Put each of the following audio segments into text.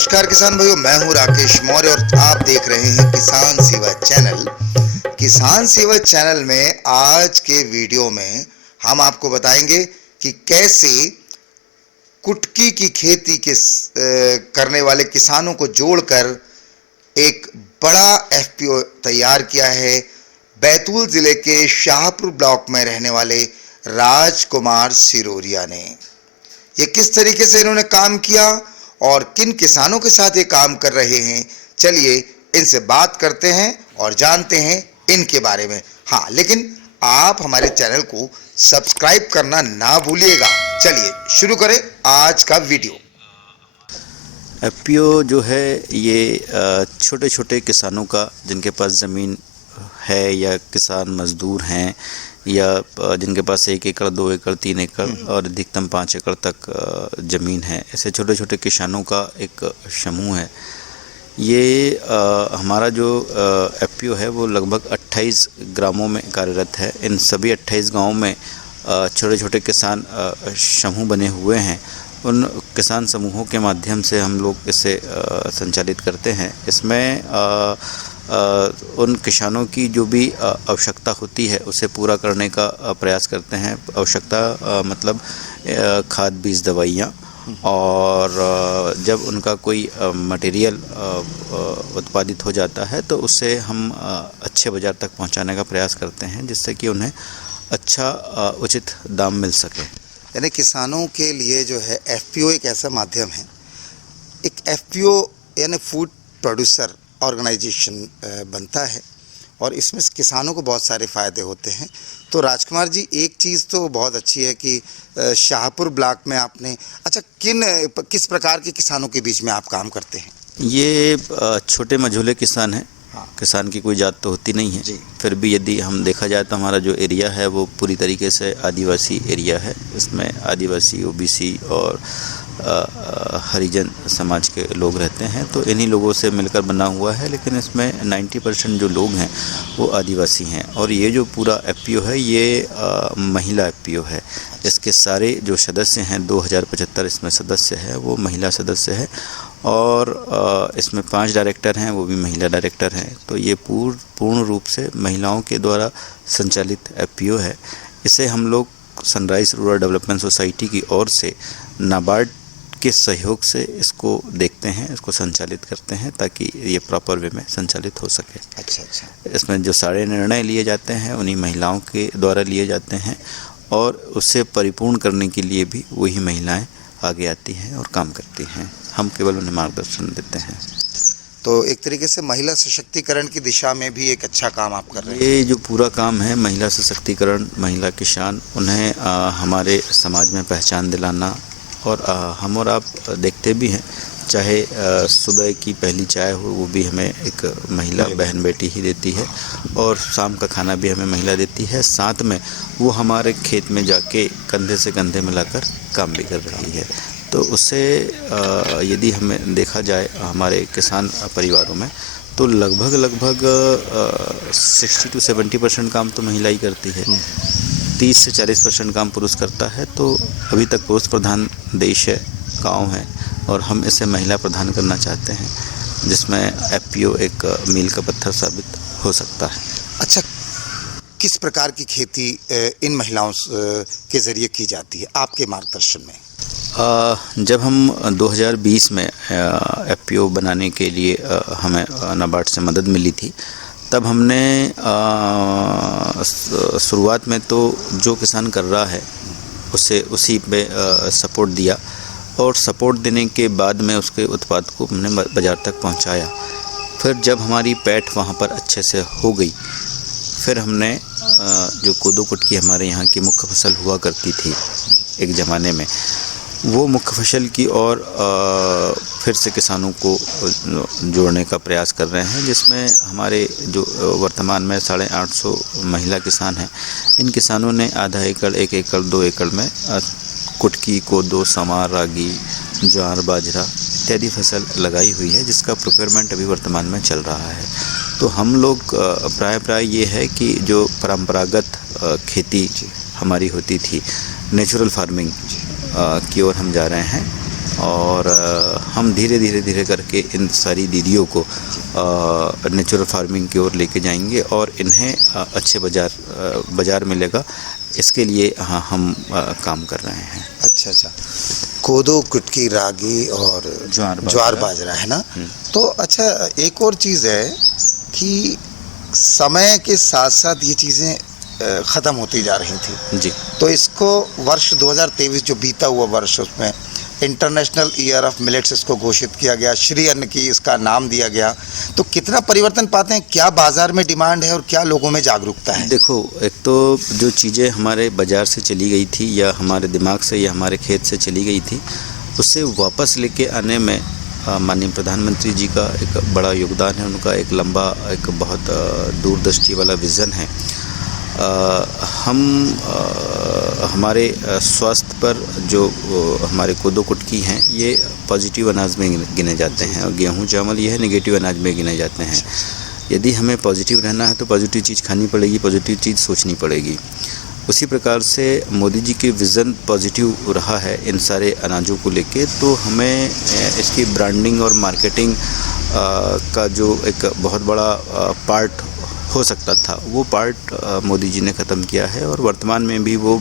नमस्कार किसान भाइयों, मैं हूं राकेश मौर्य और आप देख रहे हैं किसान सेवा चैनल। किसान सेवा चैनल में आज के वीडियो में हम आपको बताएंगे कि कैसे कुटकी की खेती करने वाले किसानों को जोड़कर एक बड़ा एफपीओ तैयार किया है। बैतूल जिले के शाहपुर ब्लॉक में रहने वाले राजकुमार सिरोरिया ने ये किस तरीके से इन्होंने काम किया और किन किसानों के साथ ये काम कर रहे हैं, चलिए इनसे बात करते हैं और जानते हैं इनके बारे में। हाँ, लेकिन आप हमारे चैनल को सब्सक्राइब करना ना भूलिएगा। चलिए शुरू करें आज का वीडियो। एफपीओ जो है ये छोटे छोटे किसानों का, जिनके पास ज़मीन है या किसान मजदूर हैं या जिनके पास 1 एकड़ 2 एकड़ 3 एकड़ और अधिकतम 5 एकड़ तक ज़मीन है, ऐसे छोटे छोटे किसानों का एक समूह है। ये हमारा जो एफपीओ है वो लगभग 28 ग्रामों में कार्यरत है। इन सभी 28 गाँवों में छोटे छोटे किसान समूह बने हुए हैं। उन किसान समूहों के माध्यम से हम लोग इसे संचालित करते हैं। इसमें उन किसानों की जो भी आवश्यकता होती है उसे पूरा करने का प्रयास करते हैं। आवश्यकता मतलब खाद बीज दवाइयाँ, और जब उनका कोई मटेरियल उत्पादित हो जाता है तो उसे हम अच्छे बाज़ार तक पहुंचाने का प्रयास करते हैं, जिससे कि उन्हें अच्छा उचित दाम मिल सके। यानी किसानों के लिए जो है एफपीओ एक ऐसा माध्यम है। एक एफपीओ यानी फूड प्रोड्यूसर ऑर्गेनाइजेशन बनता है और इसमें किसानों को बहुत सारे फ़ायदे होते हैं। तो राजकुमार जी, एक चीज़ तो बहुत अच्छी है कि शाहपुर ब्लॉक में आपने किस प्रकार के किसानों के बीच में आप काम करते हैं? ये छोटे मझोले किसान हैं। किसान की कोई जात तो होती नहीं है, फिर भी यदि हम देखा जाए तो हमारा जो एरिया है वो पूरी तरीके से आदिवासी एरिया है। इसमें आदिवासी, ओबीसी और हरिजन समाज के लोग रहते हैं, तो इन्हीं लोगों से मिलकर बना हुआ है। लेकिन इसमें 90% जो लोग हैं वो आदिवासी हैं। और ये जो पूरा एफपीओ है ये महिला एफपीओ है। इसके सारे जो सदस्य हैं, 2075 इसमें सदस्य है, वो महिला सदस्य है। और इसमें 5 डायरेक्टर हैं, वो भी महिला डायरेक्टर हैं। तो ये पूर्ण रूप से महिलाओं के द्वारा संचालित एफपीओ है। इसे हम लोग सनराइज रूरल डेवलपमेंट सोसाइटी की ओर से नाबार्ड के सहयोग से इसको देखते हैं, इसको संचालित करते हैं, ताकि ये प्रॉपर वे में संचालित हो सके। अच्छा। इसमें जो सारे निर्णय लिए जाते हैं उन्हीं महिलाओं के द्वारा लिए जाते हैं, और उसे परिपूर्ण करने के लिए भी वही महिलाएं आगे आती हैं और काम करती हैं। हम केवल उन्हें मार्गदर्शन देते हैं। तो एक तरीके से महिला सशक्तिकरण की दिशा में भी एक अच्छा काम आप कर रहे हैं। ये जो पूरा काम है महिला सशक्तिकरण, महिला किसान, उन्हें हमारे समाज में पहचान दिलाना। और हम और आप देखते भी हैं, चाहे सुबह की पहली चाय हो वो भी हमें एक महिला बहन बेटी ही देती है, और शाम का खाना भी हमें महिला देती है। साथ में वो हमारे खेत में जाके कंधे से कंधे मिलाकर काम भी कर रही है। तो उससे यदि हमें देखा जाए हमारे किसान परिवारों में, तो लगभग 60 to 70% काम तो महिला ही करती है। 30 से 40% काम पुरुष करता है। तो अभी तक पुरुष प्रधान देश है, गाँव है, और हम इसे महिला प्रधान करना चाहते हैं, जिसमें एफपीओ एक मील का पत्थर साबित हो सकता है। अच्छा, किस प्रकार की खेती इन महिलाओं के ज़रिए की जाती है आपके मार्गदर्शन में? जब हम 2020 में एफपीओ बनाने के लिए हमें नाबार्ड से मदद मिली थी, तब हमने शुरुआत में तो जो किसान कर रहा है उसे उसी पे सपोर्ट दिया, और सपोर्ट देने के बाद में उसके उत्पाद को हमने बाज़ार तक पहुंचाया। फिर जब हमारी पैठ वहां पर अच्छे से हो गई, फिर हमने जो कोदो कुटकी हमारे यहाँ की मुख्य फसल हुआ करती थी एक ज़माने में, वो मुख्य फसल की और फिर से किसानों को जोड़ने का प्रयास कर रहे हैं, जिसमें हमारे जो वर्तमान में 850 महिला किसान हैं, इन किसानों ने आधा एकड़, 1 एकड़, 2 एकड़ में कुटकी, कोदो, समार, रागी, ज्वार, बाजरा इत्यादि फसल लगाई हुई है, जिसका प्रोक्योरमेंट अभी वर्तमान में चल रहा है। तो हम लोग प्राय ये है कि जो परंपरागत खेती हमारी होती थी, नेचुरल फार्मिंग की ओर हम जा रहे हैं। और हम धीरे धीरे करके इन सारी दीदियों को नेचुरल फार्मिंग की ओर लेके जाएंगे और इन्हें अच्छे बाज़ार मिलेगा, इसके लिए हम काम कर रहे हैं। अच्छा, कोदो, कुटकी, रागी और ज्वार बाजरा है ना। तो अच्छा, एक और चीज़ है कि समय के साथ साथ ये चीज़ें ख़त्म होती जा रही थी जी। तो इसको वर्ष 2023 जो बीता हुआ वर्ष, उसमें इंटरनेशनल ईयर ऑफ मिलेट्स इसको घोषित किया गया, श्री अन्न की इसका नाम दिया गया। तो कितना परिवर्तन पाते हैं, क्या बाज़ार में डिमांड है और क्या लोगों में जागरूकता है? देखो, एक तो जो चीज़ें हमारे बाज़ार से चली गई थी या हमारे दिमाग से या हमारे खेत से चली गई थी, उससे वापस लेके आने में माननीय प्रधानमंत्री जी का एक बड़ा योगदान है। उनका एक लंबा, एक बहुत दूरदृष्टि वाला विज़न है। हमारे स्वास्थ्य पर जो हमारे कोदो कुटकी हैं, ये पॉजिटिव अनाज में गिने जाते हैं और गेहूँ चावल ये है नेगेटिव अनाज में गिने जाते हैं। यदि हमें पॉजिटिव रहना है तो पॉजिटिव चीज़ खानी पड़ेगी, पॉजिटिव चीज़ सोचनी पड़ेगी। उसी प्रकार से मोदी जी के विज़न पॉजिटिव रहा है इन सारे अनाजों को लेके, तो हमें इसकी ब्रांडिंग और मार्केटिंग का जो एक बहुत बड़ा पार्ट हो सकता था, वो पार्ट मोदी जी ने ख़त्म किया है और वर्तमान में भी वो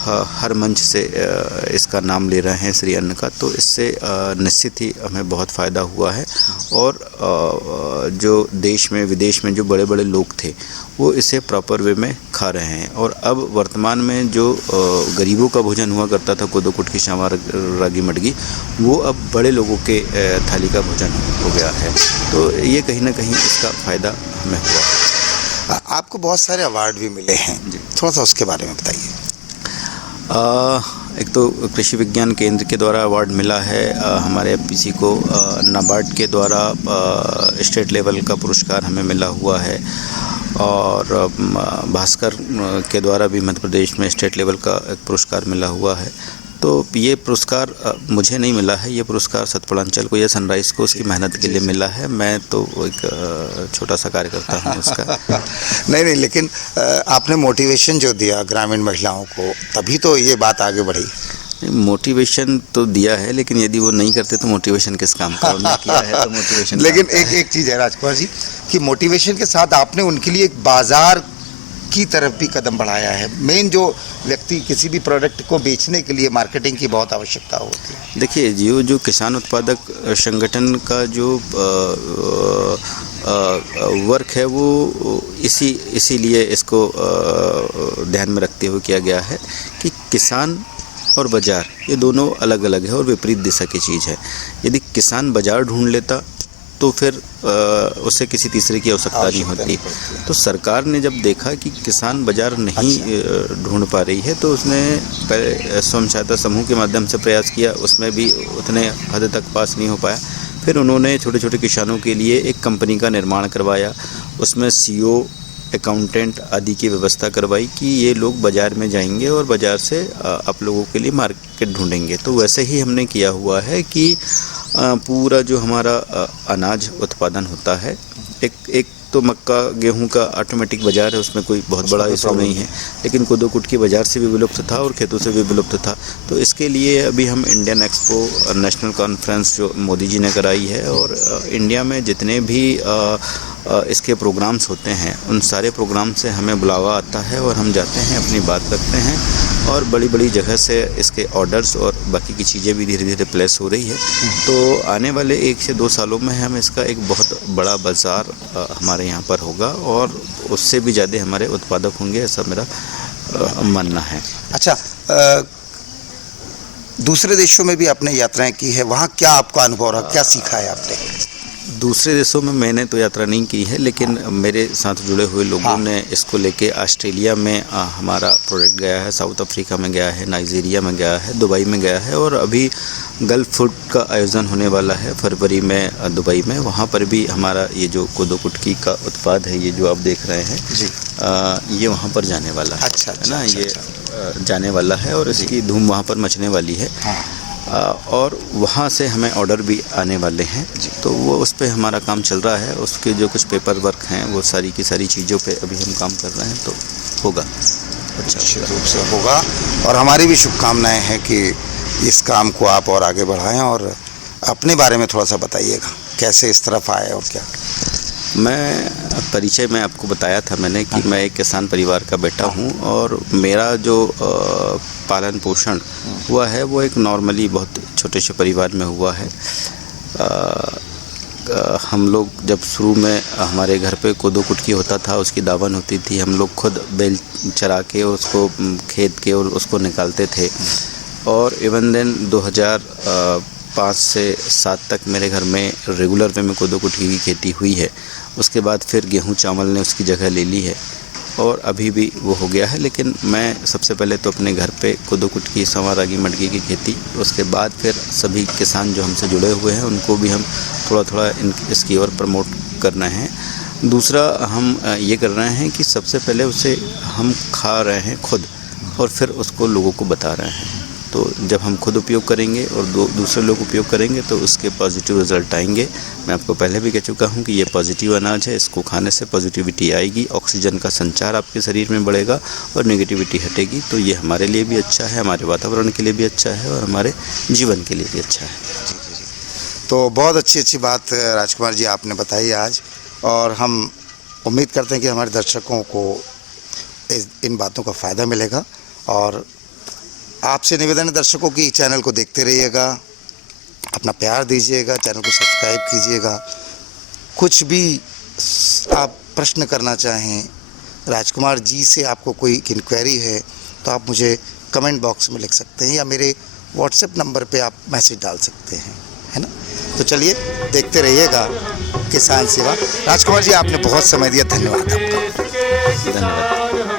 हर मंच से इसका नाम ले रहे हैं श्री अन्न का। तो इससे निश्चित ही हमें बहुत फ़ायदा हुआ है और जो देश में विदेश में जो बड़े बड़े लोग थे वो इसे प्रॉपर वे में खा रहे हैं। और अब वर्तमान में जो गरीबों का भोजन हुआ करता था, कोदो कुटकी सांवर रागी मडगी, वो अब बड़े लोगों के थाली का भोजन हो गया है। तो ये कहीं ना कहीं इसका फ़ायदा हमें हुआ। आपको बहुत सारे अवार्ड भी मिले हैं, थोड़ा सा उसके बारे में बताइए। एक तो कृषि विज्ञान केंद्र के द्वारा अवार्ड मिला है हमारे एफपीसी को, नाबार्ड के द्वारा स्टेट लेवल का पुरस्कार हमें मिला हुआ है और भास्कर के द्वारा भी मध्य प्रदेश में स्टेट लेवल का एक पुरस्कार मिला हुआ है। तो ये पुरस्कार मुझे नहीं मिला है, ये पुरस्कार सतपुड़ांचल को या सनराइज़ को उसकी मेहनत के लिए मिला है। मैं तो एक छोटा सा कार्यकर्ता हूँ उसका। नहीं, लेकिन आपने मोटिवेशन जो दिया ग्रामीण महिलाओं को, तभी तो ये बात आगे बढ़ी। मोटिवेशन तो दिया है, लेकिन यदि वो नहीं करते तो मोटिवेशन किस काम का? उन्होंने किया है तो मोटिवेशन। लेकिन एक चीज़ है राजकुमार जी कि मोटिवेशन के साथ आपने उनके लिए एक बाज़ार की तरफ भी कदम बढ़ाया है। मेन जो व्यक्ति किसी भी प्रोडक्ट को बेचने के लिए मार्केटिंग की बहुत आवश्यकता होती है। देखिए, जो किसान उत्पादक संगठन का जो वर्क है वो इसीलिए इसको ध्यान में रखते हुए किया गया है कि किसान और बाज़ार ये दोनों अलग अलग है और विपरीत दिशा की चीज़ है। यदि किसान बाज़ार ढूंढ लेता तो फिर उससे किसी तीसरे की आवश्यकता नहीं होती। तो सरकार ने जब देखा कि किसान बाज़ार नहीं ढूंढ पा रही है, तो उसने स्वयं सहायता समूह के माध्यम से प्रयास किया, उसमें भी उतने हद तक पास नहीं हो पाया। फिर उन्होंने छोटे छोटे किसानों के लिए एक कंपनी का निर्माण करवाया, उसमें सीओ, अकाउंटेंट आदि की व्यवस्था करवाई कि ये लोग बाज़ार में जाएंगे और बाज़ार से आप लोगों के लिए मार्केट ढूंढेंगे। तो वैसे ही हमने किया हुआ है कि पूरा जो हमारा अनाज उत्पादन होता है, एक तो मक्का गेहूं का ऑटोमेटिक बाज़ार है, उसमें कोई बहुत बड़ा इशू नहीं है, लेकिन कोदो कुटकी बाज़ार से भी विलुप्त था और खेतों से भी विलुप्त था। तो इसके लिए अभी हम इंडियन एक्सपो नेशनल कॉन्फ्रेंस जो मोदी जी ने कराई है और इंडिया में जितने भी इसके प्रोग्राम्स होते हैं, उन सारे प्रोग्राम से हमें बुलावा आता है और हम जाते हैं, अपनी बात रखते हैं और बड़ी बड़ी जगह से इसके ऑर्डर्स और बाकी की चीज़ें भी धीरे धीरे प्लेस हो रही है। तो आने वाले 1 से 2 सालों में हम इसका एक बहुत बड़ा बाज़ार हमारे यहाँ पर होगा और उससे भी ज़्यादा हमारे उत्पादक होंगे, ऐसा मेरा मानना है। अच्छा, दूसरे देशों में भी आपने यात्राएं की है, वहाँ क्या आपका अनुभव रहा, क्या सीखा है आपने? दूसरे देशों में मैंने तो यात्रा नहीं की है, लेकिन मेरे साथ जुड़े हुए लोगों ने इसको लेके ऑस्ट्रेलिया में हमारा प्रोडक्ट गया है, साउथ अफ्रीका में गया है, नाइजीरिया में गया है, दुबई में गया है और अभी गल्फ फूड का आयोजन होने वाला है फरवरी में दुबई में। वहाँ पर भी हमारा ये जो कोदो कुटकी का उत्पाद है, ये जो आप देख रहे हैं जी, ये वहाँ पर जाने वाला है। अच्छा, ना, ये जाने वाला है और इसकी धूम वहाँ पर मचने वाली है। और वहाँ से हमें ऑर्डर भी आने वाले हैं, तो वो उस पर हमारा काम चल रहा है। उसके जो कुछ पेपर वर्क हैं वो सारी की सारी चीज़ों पे अभी हम काम कर रहे हैं, तो होगा, अच्छे रूप से होगा। और हमारी भी शुभकामनाएं हैं कि इस काम को आप और आगे बढ़ाएं और अपने बारे में थोड़ा सा बताइएगा, कैसे इस तरफ आए और क्या। मैं परिचय में आपको बताया था मैंने कि मैं एक किसान परिवार का बेटा हूं और मेरा जो पालन पोषण हुआ है वो एक नॉर्मली बहुत छोटे से परिवार में हुआ है। हम लोग जब शुरू में हमारे घर पे कोदो कुटकी होता था, उसकी दावन होती थी, हम लोग खुद बैल चरा के उसको खेत के और उसको निकालते थे। और इवन देन 2005 से 7 तक मेरे घर में रेगुलर वे में कोदो कुटकी की खेती हुई है। उसके बाद फिर गेहूं चावल ने उसकी जगह ले ली है और अभी भी वो हो गया है। लेकिन मैं सबसे पहले तो अपने घर पे कोदो कुटकी, सवा, रागी, मटकी की खेती, उसके बाद फिर सभी किसान जो हमसे जुड़े हुए हैं उनको भी हम थोड़ा थोड़ा इसकी ओर प्रमोट करना है। दूसरा हम ये कर रहे हैं कि सबसे पहले उसे हम खा रहे हैं खुद और फिर उसको लोगों को बता रहे हैं। तो जब हम खुद उपयोग करेंगे और दूसरे लोग उपयोग करेंगे तो उसके पॉजिटिव रिज़ल्ट आएंगे। मैं आपको पहले भी कह चुका हूं कि ये पॉजिटिव अनाज है, इसको खाने से पॉजिटिविटी आएगी, ऑक्सीजन का संचार आपके शरीर में बढ़ेगा और नेगेटिविटी हटेगी। तो ये हमारे लिए भी अच्छा है, हमारे वातावरण के लिए भी अच्छा है और हमारे जीवन के लिए भी अच्छा है। जी जी जी। तो बहुत अच्छी बात राजकुमार जी आपने बताई आज, और हम उम्मीद करते हैं कि हमारे दर्शकों को इन बातों का फ़ायदा मिलेगा। और आपसे निवेदन है दर्शकों की, चैनल को देखते रहिएगा, अपना प्यार दीजिएगा, चैनल को सब्सक्राइब कीजिएगा। कुछ भी आप प्रश्न करना चाहें राजकुमार जी से, आपको कोई इंक्वायरी है तो आप मुझे कमेंट बॉक्स में लिख सकते हैं या मेरे व्हाट्सएप नंबर पे आप मैसेज डाल सकते हैं, है ना। तो चलिए देखते रहिएगा किसान सेवा। राजकुमार जी आपने बहुत समय दिया, धन्यवाद आपका। धन्यवाद।